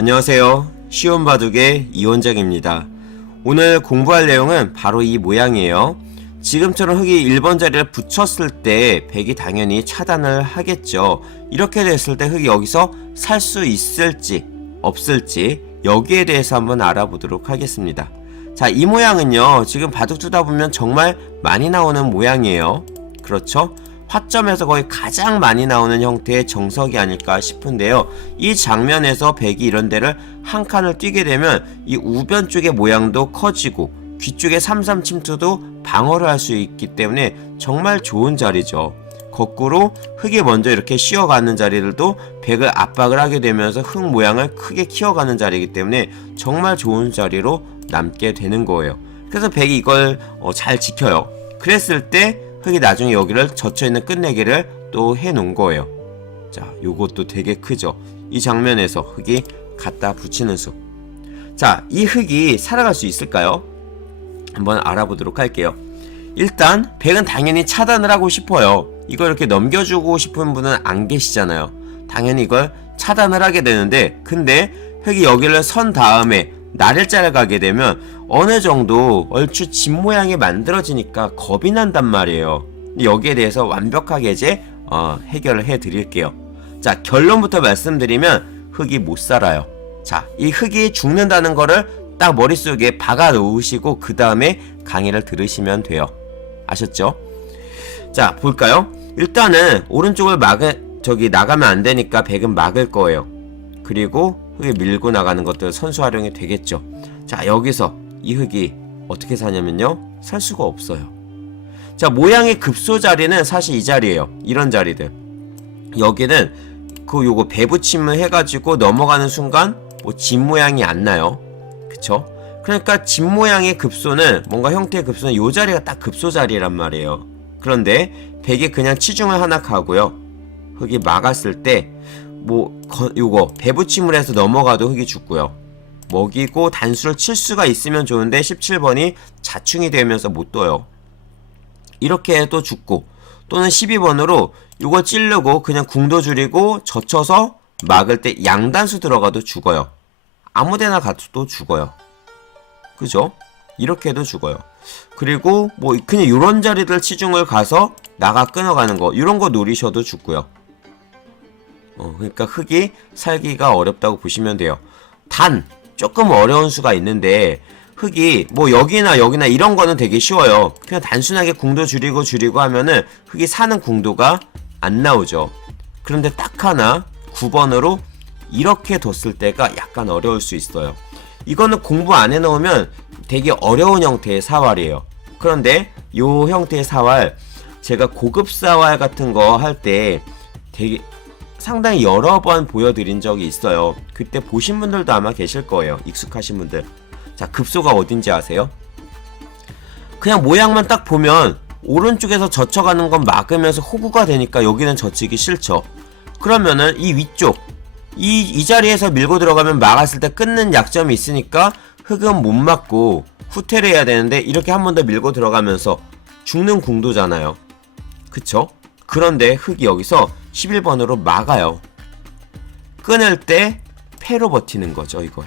안녕하세요. 쉬운 바둑의 이원장입니다. 오늘 공부할 내용은 바로 이 모양이에요. 지금처럼 흙이 1번 자리를 붙였을 때 백이 당연히 차단을 하겠죠. 이렇게 됐을 때 흙이 여기서 살 수 있을지 없을지 여기에 대해서 한번 알아보도록 하겠습니다. 자, 이 모양은요. 지금 바둑 두다 보면 정말 많이 나오는 모양이에요. 그렇죠? 화점에서 거의 가장 많이 나오는 형태의 정석이 아닐까 싶은데요. 이 장면에서 백이 이런 데를 한 칸을 뛰게 되면 이 우변 쪽의 모양도 커지고 귀 쪽의 삼삼 침투도 방어를 할 수 있기 때문에 정말 좋은 자리죠. 거꾸로 흙이 먼저 이렇게 쉬어가는 자리들도 백을 압박을 하게 되면서 흙 모양을 크게 키워가는 자리이기 때문에 정말 좋은 자리로 남게 되는 거예요. 그래서 백이 이걸 어, 잘 지켜요. 그랬을 때 흙이 나중에 여기를 젖혀있는 끝내기를 또 해놓은 거예요. 자, 요것도 되게 크죠. 이 장면에서 흙이 갖다 붙이는 수. 자, 이 흙이 살아갈 수 있을까요? 한번 알아보도록 할게요. 일단 백은 당연히 차단을 하고 싶어요. 이걸 이렇게 넘겨주고 싶은 분은 안 계시잖아요. 당연히 이걸 차단을 하게 되는데 근데 흙이 여기를 선 다음에 나를자를 가게 되면 어느 정도 얼추 집 모양이 만들어지니까 겁이 난단 말이에요. 여기에 대해서 완벽하게 이제 어, 해결을 해 드릴게요. 자 결론부터 말씀드리면 흙이 못 살아요. 자 이 흙이 죽는다는 거를 딱 머릿속에 박아 놓으시고 그 다음에 강의를 들으시면 돼요. 아셨죠? 자 볼까요? 일단은 오른쪽을 막을 저기 나가면 안 되니까 백은 막을 거예요. 그리고 흙이 밀고 나가는 것들 선수 활용이 되겠죠. 자 여기서 이 흙이 어떻게 사냐면요 살 수가 없어요. 자 모양의 급소 자리는 사실 이 자리예요. 이런 자리들 여기는 그 요거 배붙임을 해가지고 넘어가는 순간 뭐 집 모양이 안 나요. 그쵸? 그러니까 집 모양의 급소는 뭔가 형태의 급소는 요 자리가 딱 급소 자리란 말이에요. 그런데 백이 그냥 치중을 하나 가고요. 흙이 막았을 때 뭐 요거 배붙임을 해서 넘어가도 흙이 죽고요. 먹이고 단수를 칠 수가 있으면 좋은데 17번이 자충이 되면서 못 떠요. 이렇게 해도 죽고 또는 12번으로 요거 찌르고 그냥 궁도 줄이고 젖혀서 막을 때 양단수 들어가도 죽어요. 아무데나 가도 죽어요. 그죠? 이렇게 해도 죽어요. 그리고 뭐 그냥 요런 자리들 치중을 가서 나가 끊어가는 거 이런 거 노리셔도 죽고요. 어, 그러니까 흙이 살기가 어렵다고 보시면 돼요. 단 조금 어려운 수가 있는데 흙이 뭐 여기나 여기나 이런 거는 되게 쉬워요. 그냥 단순하게 궁도 줄이고 줄이고 하면은 흙이 사는 궁도가 안 나오죠. 그런데 딱 하나 9번으로 이렇게 뒀을 때가 약간 어려울 수 있어요. 이거는 공부 안 해놓으면 되게 어려운 형태의 사활이에요. 그런데 요 형태의 사활 제가 고급 사활 같은 거 할 때 되게 상당히 여러 번 보여드린 적이 있어요. 그때 보신 분들도 아마 계실 거예요. 익숙하신 분들. 자, 급소가 어딘지 아세요? 그냥 모양만 딱 보면 오른쪽에서 젖혀가는 건 막으면서 호구가 되니까 여기는 젖히기 싫죠. 그러면은 이 위쪽 이, 이 자리에서 밀고 들어가면 막았을 때 끊는 약점이 있으니까 흙은 못 막고 후퇴를 해야 되는데 이렇게 한 번 더 밀고 들어가면서 죽는 궁도잖아요. 그쵸? 그런데 흙이 여기서 11번으로 막아요. 끊을 때 패로 버티는 거죠, 이걸.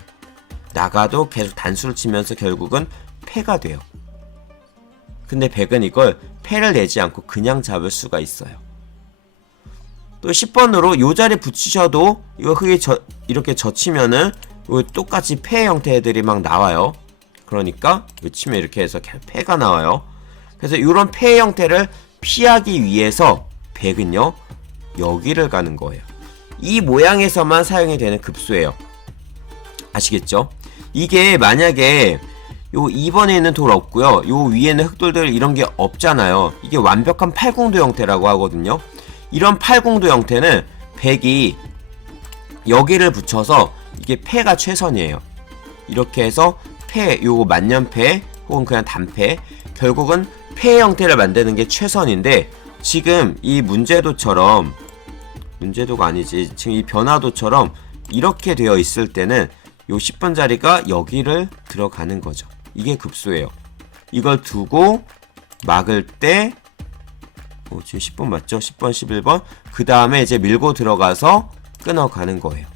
나가도 계속 단수를 치면서 결국은 패가 돼요. 근데 백은 이걸 패를 내지 않고 그냥 잡을 수가 있어요. 또 10번으로 요 자리 붙이셔도 이거 흙이 저, 이렇게 젖히면은 똑같이 패 형태들이 막 나와요. 그러니까 요 치면 이렇게 해서 패가 나와요. 그래서 이런 패 형태를 피하기 위해서 백은요 여기를 가는 거예요. 이 모양에서만 사용이 되는 급소예요. 아시겠죠? 이게 만약에 요 2번에 있는 돌 없고요. 요 위에는 흑돌들 이런 게 없잖아요. 이게 완벽한 팔궁도 형태라고 하거든요. 이런 팔궁도 형태는 백이 여기를 붙여서 이게 패가 최선이에요. 이렇게 해서 패, 요거 만년패 혹은 그냥 단패 결국은 패 형태를 만드는 게 최선인데 지금 이 문제도처럼 문제도가 아니지 지금 이 변화도처럼 이렇게 되어 있을 때는 요 10번 자리가 여기를 들어가는 거죠. 이게 급소예요. 이걸 두고 막을 때 어, 지금 10번 맞죠? 10번, 11번. 그 다음에 이제 밀고 들어가서 끊어가는 거예요.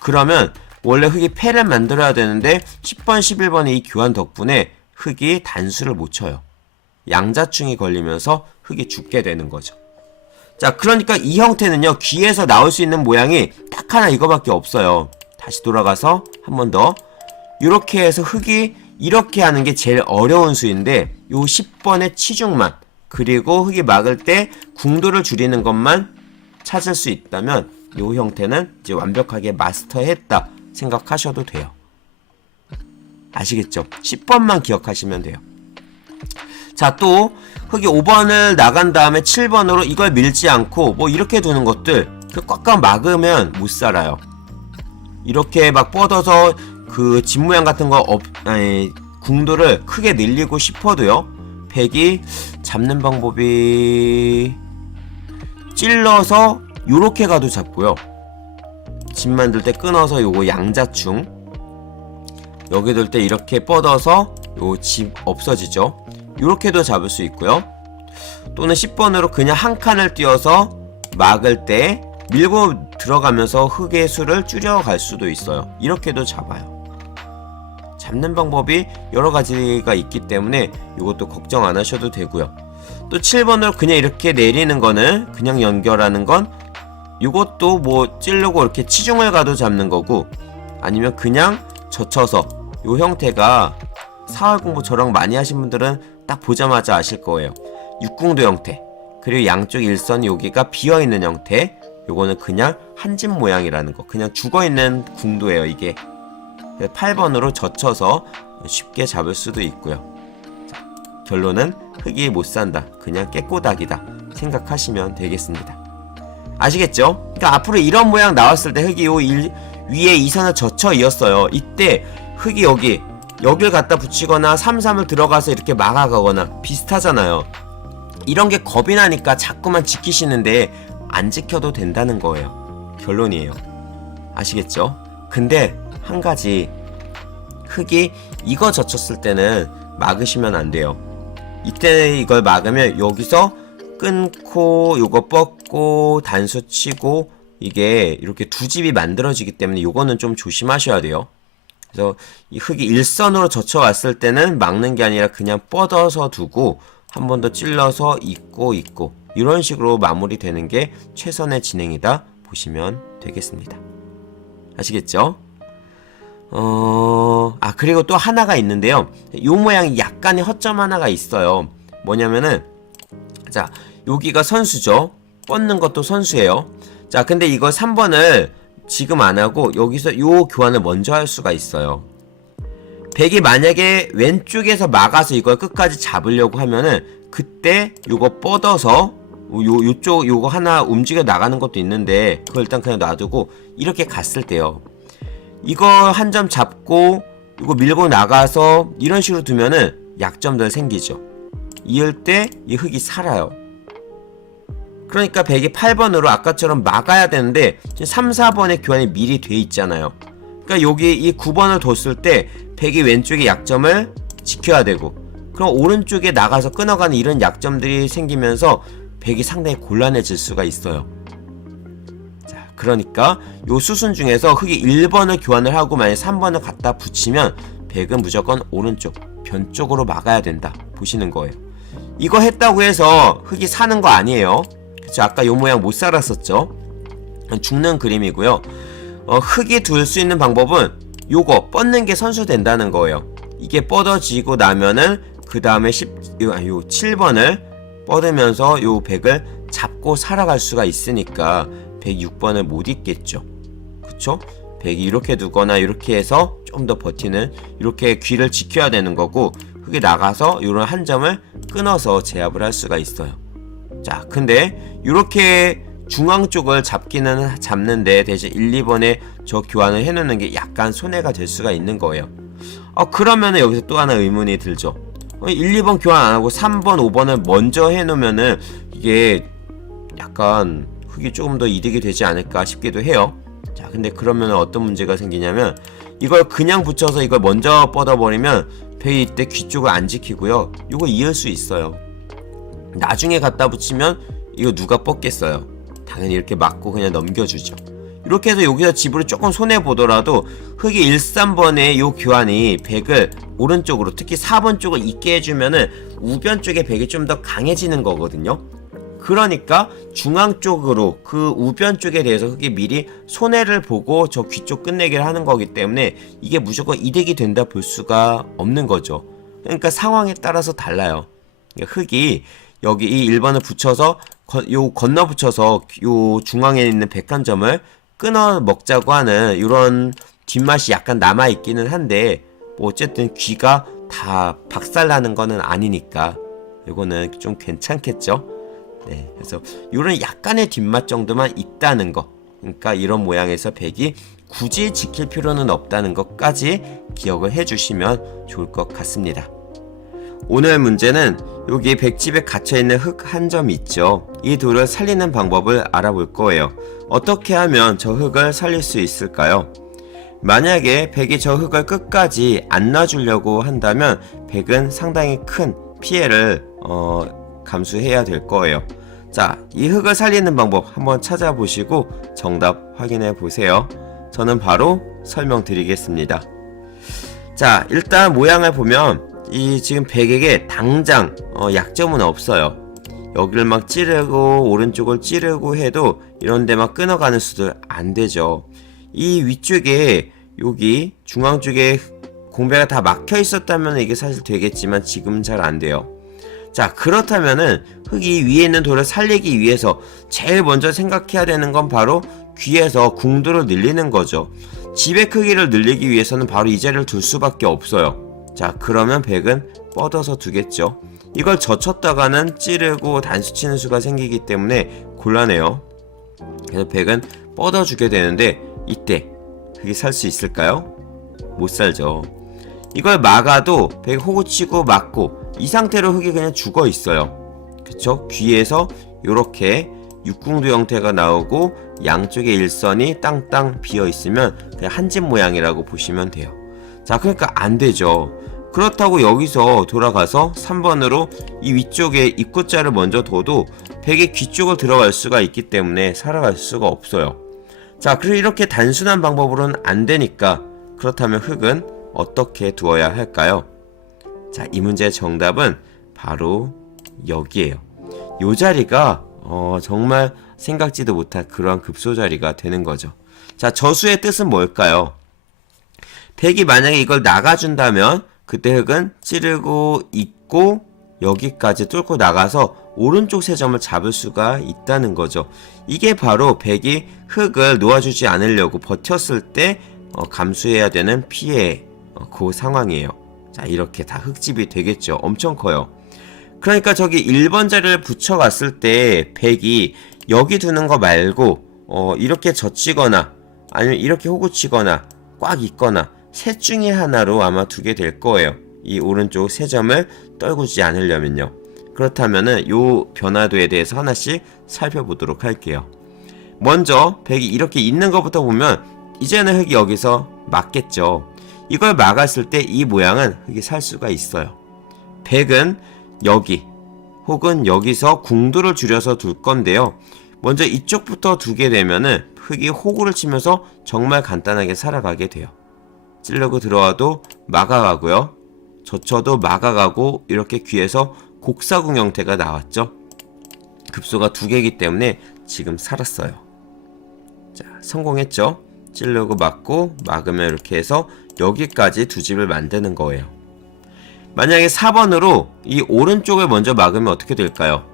그러면 원래 흙이 패를 만들어야 되는데 10번, 11번의 이 교환 덕분에 흙이 단수를 못 쳐요. 양자충이 걸리면서 흙이 죽게 되는 거죠. 자, 그러니까 이 형태는요, 귀에서 나올 수 있는 모양이 딱 하나 이거밖에 없어요. 다시 돌아가서 한 번 더. 이렇게 해서 흙이 이렇게 하는 게 제일 어려운 수인데, 요 10번의 치중만, 그리고 흙이 막을 때 궁도를 줄이는 것만 찾을 수 있다면, 요 형태는 이제 완벽하게 마스터했다 생각하셔도 돼요. 아시겠죠? 10번만 기억하시면 돼요. 자, 또 흙이 5번을 나간 다음에 7번으로 이걸 밀지 않고 뭐 이렇게 두는 것들 그 꽉꽉 막으면 못 살아요. 이렇게 막 뻗어서 그 집 모양 같은 거 업, 아니, 궁도를 크게 늘리고 싶어도요. 백이 잡는 방법이 찔러서 요렇게 가도 잡고요. 집 만들 때 끊어서 요거 양자충 여기 둘 때 이렇게 뻗어서 요 집 없어지죠. 이렇게도 잡을 수 있고요. 또는 10번으로 그냥 한 칸을 띄어서 막을 때 밀고 들어가면서 흙의 수를 줄여갈 수도 있어요. 이렇게도 잡아요. 잡는 방법이 여러 가지가 있기 때문에 이것도 걱정 안 하셔도 되고요. 또 7번으로 그냥 이렇게 내리는 거는 그냥 연결하는 건 이것도 뭐 찌르고 이렇게 치중을 가도 잡는 거고 아니면 그냥 젖혀서 이 형태가 사활 공부 저랑 많이 하신 분들은 딱 보자마자 아실 거예요. 육궁도 형태. 그리고 양쪽 일선 여기가 비어 있는 형태. 요거는 그냥 한 집 모양이라는 거. 그냥 죽어 있는 궁도예요, 이게. 8번으로 젖혀서 쉽게 잡을 수도 있고요. 자, 결론은 흙이 못 산다. 그냥 깨꼬닥이다. 생각하시면 되겠습니다. 아시겠죠? 그러니까 앞으로 이런 모양 나왔을 때 흙이 요 일, 위에 이 선을 젖혀 이었어요. 이때 흙이 여기 여길 갖다 붙이거나 33을 들어가서 이렇게 막아가거나 비슷하잖아요. 이런 게 겁이 나니까 자꾸만 지키시는데 안 지켜도 된다는 거예요. 결론이에요. 아시겠죠? 근데 한 가지 흙이 이거 젖혔을 때는 막으시면 안 돼요. 이때 이걸 막으면 여기서 끊고 요거 뻗고 단수 치고 이게 이렇게 두 집이 만들어지기 때문에 요거는 좀 조심하셔야 돼요. 그래서 이 흙이 일선으로 젖혀왔을 때는 막는 게 아니라 그냥 뻗어서 두고 한 번 더 찔러서 잇고 잇고 이런 식으로 마무리되는 게 최선의 진행이다 보시면 되겠습니다. 아시겠죠? 어, 아, 그리고 또 하나가 있는데요. 요 모양이 약간의 허점 하나가 있어요. 뭐냐면은, 자, 여기가 선수죠. 뻗는 것도 선수예요. 자, 근데 이거 3번을 지금 안 하고 여기서 요 교환을 먼저 할 수가 있어요. 백이 만약에 왼쪽에서 막아서 이걸 끝까지 잡으려고 하면은 그때 요거 뻗어서 요 요쪽 요거 하나 움직여 나가는 것도 있는데 그걸 일단 그냥 놔두고 이렇게 갔을 때요. 이거 한 점 잡고 이거 밀고 나가서 이런 식으로 두면은 약점들 생기죠. 이럴 때이 흙이 살아요. 그러니까 108번으로 아까처럼 막아야 되는데 지금 3, 4번의 교환이 미리 돼 있잖아요. 그러니까 여기 이 9번을 뒀을 때 100이 왼쪽의 약점을 지켜야 되고 그럼 오른쪽에 나가서 끊어가는 이런 약점들이 생기면서 100이 상당히 곤란해질 수가 있어요. 자, 그러니까 요 수순 중에서 흙이 1번을 교환을 하고 만약 3번을 갖다 붙이면 100은 무조건 오른쪽 변 쪽으로 막아야 된다 보시는 거예요. 이거 했다고 해서 흙이 사는 거 아니에요. 그쵸 아까 요 모양 못 살았었죠? 죽는 그림이고요. 어, 흙이 둘 수 있는 방법은 요거 뻗는 게 선수 된다는 거예요. 이게 뻗어지고 나면은 그 다음에 10, 요, 아, 요 7번을 뻗으면서 요 100을 잡고 살아갈 수가 있으니까 106번을 못 잊겠죠. 그쵸? 100이 이렇게 두거나 이렇게 해서 좀 더 버티는 이렇게 귀를 지켜야 되는 거고 흙이 나가서 요런 한 점을 끊어서 제압을 할 수가 있어요 자, 근데 이렇게 중앙 쪽을 잡기는 잡는데 대신 1, 2번에 저 교환을 해놓는 게 약간 손해가 될 수가 있는 거예요. 어, 그러면 여기서 또 하나 의문이 들죠. 어, 1, 2번 교환 안 하고 3번, 5번을 먼저 해놓으면은 이게 약간 흙이 조금 더 이득이 되지 않을까 싶기도 해요. 자, 근데 그러면 어떤 문제가 생기냐면 이걸 그냥 붙여서 이걸 먼저 뻗어버리면 배이 이때 귀 쪽을 안 지키고요. 이거 이을 수 있어요. 나중에 갖다 붙이면 이거 누가 뽑겠어요 당연히 이렇게 맞고 그냥 넘겨주죠 이렇게 해서 여기서 집으로 조금 손해보더라도 흙이 1, 3번의 요 교환이 100을 오른쪽으로 특히 4번 쪽을 있게 해주면은 우변 쪽에 100이 좀 더 강해지는 거거든요. 그러니까 중앙 쪽으로 그 우변 쪽에 대해서 흙이 미리 손해를 보고 저 귀 쪽 끝내기를 하는 거기 때문에 이게 무조건 이득이 된다 볼 수가 없는 거죠. 그러니까 상황에 따라서 달라요. 그러니까 흙이 여기 이 1번을 붙여서 거- 요 건너 붙여서 요 중앙에 있는 백한점을 끊어 먹자고 하는 이런 뒷맛이 약간 남아 있기는 한데 뭐 어쨌든 귀가 다 박살나는 거는 아니니까 이거는 좀 괜찮겠죠. 네, 그래서 이런 약간의 뒷맛 정도만 있다는 거. 그러니까 이런 모양에서 백이 굳이 지킬 필요는 없다는 것까지 기억을 해주시면 좋을 것 같습니다. 오늘 문제는 여기 백집에 갇혀있는 흙 한 점 있죠. 이 돌을 살리는 방법을 알아볼 거예요. 어떻게 하면 저 흙을 살릴 수 있을까요? 만약에 백이 저 흙을 끝까지 안 놔주려고 한다면 백은 상당히 큰 피해를 어, 감수해야 될 거예요. 자, 이 흙을 살리는 방법 한번 찾아보시고 정답 확인해 보세요. 저는 바로 설명드리겠습니다. 자, 일단 모양을 보면 이 지금 백에게 당장 어, 약점은 없어요. 여기를 막 찌르고 오른쪽을 찌르고 해도 이런데 막 끊어가는 수도 안 되죠. 이 위쪽에 여기 중앙 쪽에 공배가 다 막혀 있었다면 이게 사실 되겠지만 지금은 잘안 돼요. 자 그렇다면은 흙이 위에 있는 돌을 살리기 위해서 제일 먼저 생각해야 되는 건 바로 귀에서 궁도를 늘리는 거죠. 집의 크기를 늘리기 위해서는 바로 이 자리를 둘 수밖에 없어요. 자 그러면 백은 뻗어서 두겠죠. 이걸 젖혔다가는 찌르고 단수 치는 수가 생기기 때문에 곤란해요. 그래서 백은 뻗어 주게 되는데 이때 흙이 살수 있을까요? 못 살죠. 이걸 막아도 백 호구 치고 막고 이 상태로 흙이 그냥 죽어 있어요. 그쵸? 귀에서 이렇게 육궁도 형태가 나오고 양쪽에 일선이 땅땅 비어 있으면 그냥 한집 모양이라고 보시면 돼요. 자, 그러니까 안 되죠. 그렇다고 여기서 돌아가서 3번으로 이 위쪽에 입구자를 먼저 둬도 백의 귀 쪽을 들어갈 수가 있기 때문에 살아갈 수가 없어요. 자, 그리고 이렇게 단순한 방법으로는 안 되니까 그렇다면 흙은 어떻게 두어야 할까요? 자, 이 문제의 정답은 바로 여기에요. 요 자리가 어, 정말 생각지도 못한 그러한 급소 자리가 되는 거죠. 자, 저수의 뜻은 뭘까요? 백이 만약에 이걸 나가준다면 그때 흙은 찌르고 있고 여기까지 뚫고 나가서 오른쪽 세 점을 잡을 수가 있다는 거죠. 이게 바로 백이 흙을 놓아주지 않으려고 버텼을 때 어, 감수해야 되는 피해 어, 그 상황이에요. 자 이렇게 다 흙집이 되겠죠. 엄청 커요. 그러니까 저기 1번 자리를 붙여갔을 때 백이 여기 두는 거 말고 어, 이렇게 젖히거나 아니면 이렇게 호구치거나 꽉 있거나 셋 중에 하나로 아마 두게 될 거예요. 이 오른쪽 세 점을 떨구지 않으려면요. 그렇다면은 요 변화도에 대해서 하나씩 살펴보도록 할게요. 먼저 백이 이렇게 있는 것부터 보면 이제는 흙이 여기서 맞겠죠. 이걸 막았을 때 이 모양은 흙이 살 수가 있어요. 백은 여기 혹은 여기서 궁도를 줄여서 둘 건데요. 먼저 이쪽부터 두게 되면은 흙이 호구를 치면서 정말 간단하게 살아가게 돼요. 찔르고 들어와도 막아가고요. 젖혀도 막아가고 이렇게 귀에서 곡사궁 형태가 나왔죠. 급소가 두 개이기 때문에 지금 살았어요. 자, 성공했죠. 찔르고 막고 막으면 이렇게 해서 여기까지 두 집을 만드는 거예요. 만약에 4번으로 이 오른쪽을 먼저 막으면 어떻게 될까요?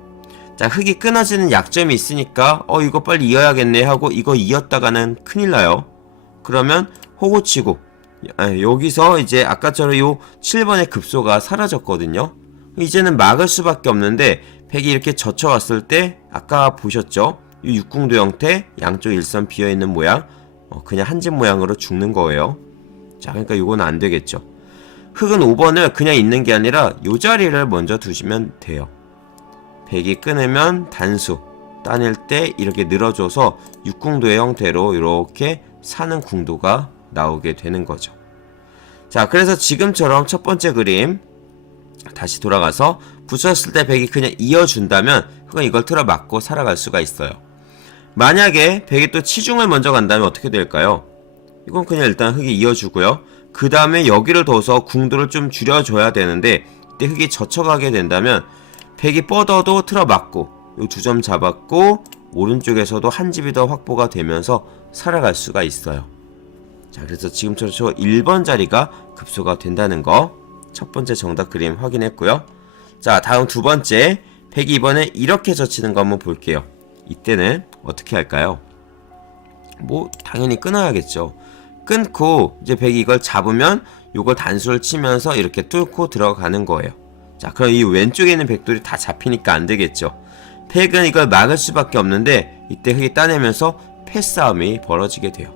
자, 흙이 끊어지는 약점이 있으니까 어 이거 빨리 이어야겠네 하고 이거 이었다가는 큰일 나요. 그러면 호구 치고 아, 여기서 이제 아까처럼 요 7번의 급소가 사라졌거든요. 이제는 막을 수밖에 없는데 백이 이렇게 젖혀왔을 때 아까 보셨죠? 이 육궁도 형태 양쪽 일선 비어있는 모양 어, 그냥 한집 모양으로 죽는 거예요. 자 그러니까 이건 안 되겠죠. 흙은 5번을 그냥 있는 게 아니라 요 자리를 먼저 두시면 돼요. 백이 끊으면 단수 따낼 때 이렇게 늘어줘서 육궁도의 형태로 이렇게 사는 궁도가 나오게 되는 거죠. 자, 그래서 지금처럼 첫 번째 그림 다시 돌아가서 붙였을 때 백이 그냥 이어준다면 흙은 이걸 틀어 막고 살아갈 수가 있어요. 만약에 백이 또 치중을 먼저 간다면 어떻게 될까요? 이건 그냥 일단 흙이 이어주고요. 그 다음에 여기를 둬서 궁도를 좀 줄여줘야 되는데 이때 흙이 젖혀가게 된다면 백이 뻗어도 틀어맞고 요두점 잡았고 오른쪽에서도 한 집이 더 확보가 되면서 살아갈 수가 있어요. 자 그래서 지금처럼 저 1번 자리가 급소가 된다는 거 첫 번째 정답 그림 확인했고요. 자 다음 두 번째 백이 이번에 이렇게 젖히는 거 한번 볼게요. 이때는 어떻게 할까요? 뭐 당연히 끊어야겠죠. 끊고 이제 백이 이걸 잡으면 요걸 단수를 치면서 이렇게 뚫고 들어가는 거예요. 자, 그럼 이 왼쪽에 있는 백돌이 다 잡히니까 안 되겠죠. 백은 이걸 막을 수밖에 없는데 이때 흙이 따내면서 패싸움이 벌어지게 돼요.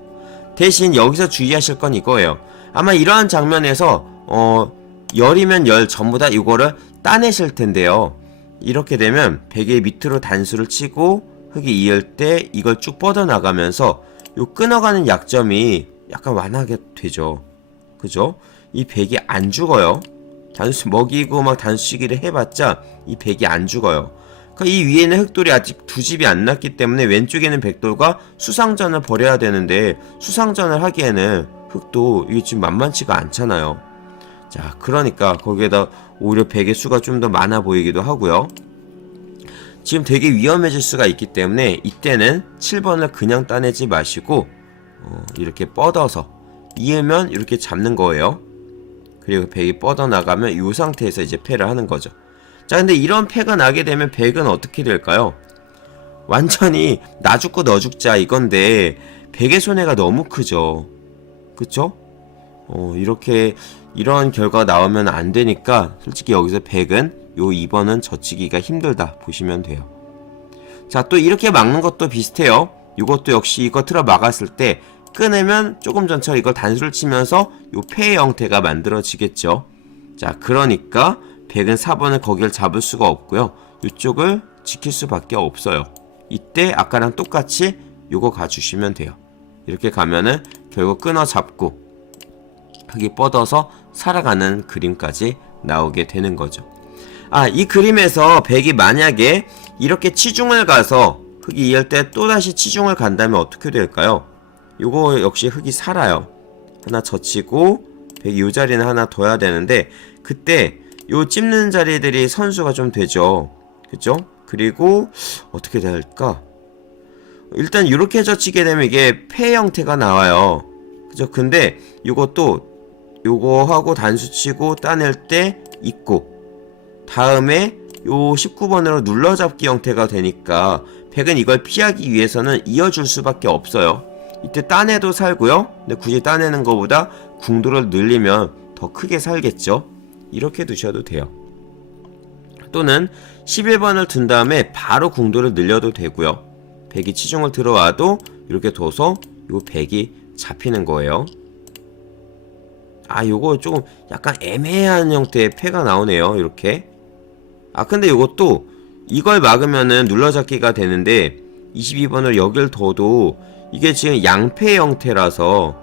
대신 여기서 주의하실 건 이거예요. 아마 이러한 장면에서 어 열이면 열 전부 다 이거를 따내실 텐데요. 이렇게 되면 베개 밑으로 단수를 치고 흙이 이을 때 이걸 쭉 뻗어나가면서 요 끊어가는 약점이 약간 완화가 되죠. 그죠? 이 백이 안 죽어요. 단수 먹이고 막 단수시기를 해봤자 이 백이 안 죽어요. 그러니까 이 위에는 흑돌이 아직 두 집이 안 났기 때문에 왼쪽에는 백돌과 수상전을 벌여야 되는데 수상전을 하기에는 흑도 이게 지금 만만치가 않잖아요. 자, 그러니까 거기에다 오히려 백의 수가 좀 더 많아 보이기도 하고요. 지금 되게 위험해질 수가 있기 때문에 이때는 7번을 그냥 따내지 마시고 어, 이렇게 뻗어서 이으면 이렇게 잡는 거예요. 그리고 백이 뻗어나가면 이 상태에서 이제 패를 하는 거죠. 자, 근데 이런 패가 나게 되면 백은 어떻게 될까요? 완전히 나 죽고 너 죽자 이건데 백의 손해가 너무 크죠. 그쵸? 어, 이렇게 이런 결과가 나오면 안 되니까 솔직히 여기서 100은 요 2번은 젖히기가 힘들다 보시면 돼요. 자, 또 이렇게 막는 것도 비슷해요. 이것도 역시 이거 틀어 막았을 때 끊으면 조금 전처럼 이걸 단수를 치면서 요 폐의 형태가 만들어지겠죠. 자, 그러니까 100은 4번을 거기를 잡을 수가 없고요. 이쪽을 지킬 수밖에 없어요. 이때 아까랑 똑같이 요거 가주시면 돼요. 이렇게 가면은 결국 끊어 잡고 흙이 뻗어서 살아가는 그림까지 나오게 되는 거죠. 아, 이 그림에서 백이 만약에 이렇게 치중을 가서 흙이 이을 때 또다시 치중을 간다면 어떻게 될까요? 요거 역시 흙이 살아요. 하나 젖히고 백이 요 자리는 하나 둬야 되는데 그때 요 찝는 자리들이 선수가 좀 되죠. 그죠? 그리고 어떻게 될까? 일단 이렇게 젖히게 되면 이게 폐 형태가 나와요. 그죠? 근데 요것도 요거 하고 단수 치고 따낼 때 있고 다음에 요 19번으로 눌러잡기 형태가 되니까 백은 이걸 피하기 위해서는 이어줄 수밖에 없어요. 이때 따내도 살고요. 근데 굳이 따내는 것보다 궁도를 늘리면 더 크게 살겠죠. 이렇게 두셔도 돼요. 또는 11번을 둔 다음에 바로 궁도를 늘려도 되고요. 백이 치중을 들어와도 이렇게 둬서 요 백이 잡히는 거예요. 아 요거 조금 약간 애매한 형태의 패가 나오네요 이렇게 아 근데 요것도 이걸 막으면은 눌러잡기가 되는데 22번을 여길 둬도 이게 지금 양패 형태라서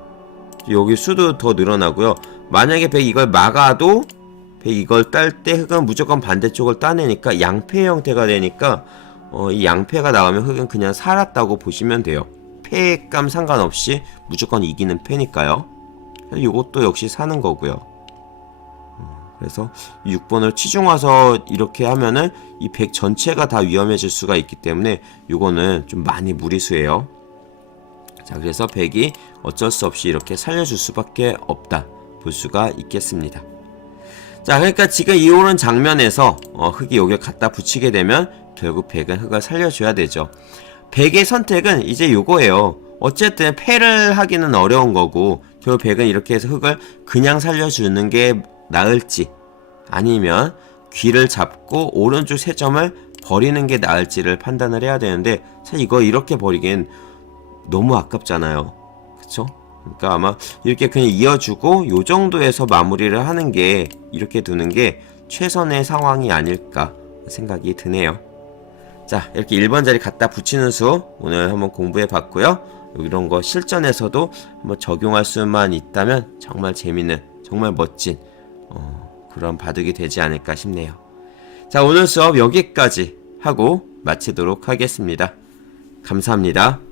여기 수도 더 늘어나고요 만약에 100 이걸 막아도 100 이걸 딸 때 흙은 무조건 반대쪽을 따내니까 양패 형태가 되니까 어, 이 양패가 나오면 흙은 그냥 살았다고 보시면 돼요 패감 상관없이 무조건 이기는 패니까요 이것도 역시 사는 거고요. 음, 그래서 6번을 치중 와서 이렇게 하면은 이 100 전체가 다 위험해질 수가 있기 때문에 이거는 좀 많이 무리수예요. 자, 그래서 100이 어쩔 수 없이 이렇게 살려줄 수밖에 없다 볼 수가 있겠습니다. 자, 그러니까 지금 이 오는 장면에서 어, 흙이 여기 갖다 붙이게 되면 결국 100은 흙을 살려줘야 되죠. 100의 선택은 이제 요거예요. 어쨌든 패를 하기는 어려운 거고 결국 백은 이렇게 해서 흙을 그냥 살려주는 게 나을지 아니면 귀를 잡고 오른쪽 세 점을 버리는 게 나을지를 판단을 해야 되는데 사실 이거 이렇게 버리기엔 너무 아깝잖아요 그쵸? 그러니까 아마 이렇게 그냥 이어주고 요 정도에서 마무리를 하는 게 이렇게 두는 게 최선의 상황이 아닐까 생각이 드네요 자 이렇게 1번 자리 갖다 붙이는 수 오늘 한번 공부해 봤고요 이런 거 실전에서도 한번 적용할 수만 있다면 정말 재밌는 정말 멋진 어, 그런 바둑이 되지 않을까 싶네요. 자 오늘 수업 여기까지 하고 마치도록 하겠습니다. 감사합니다.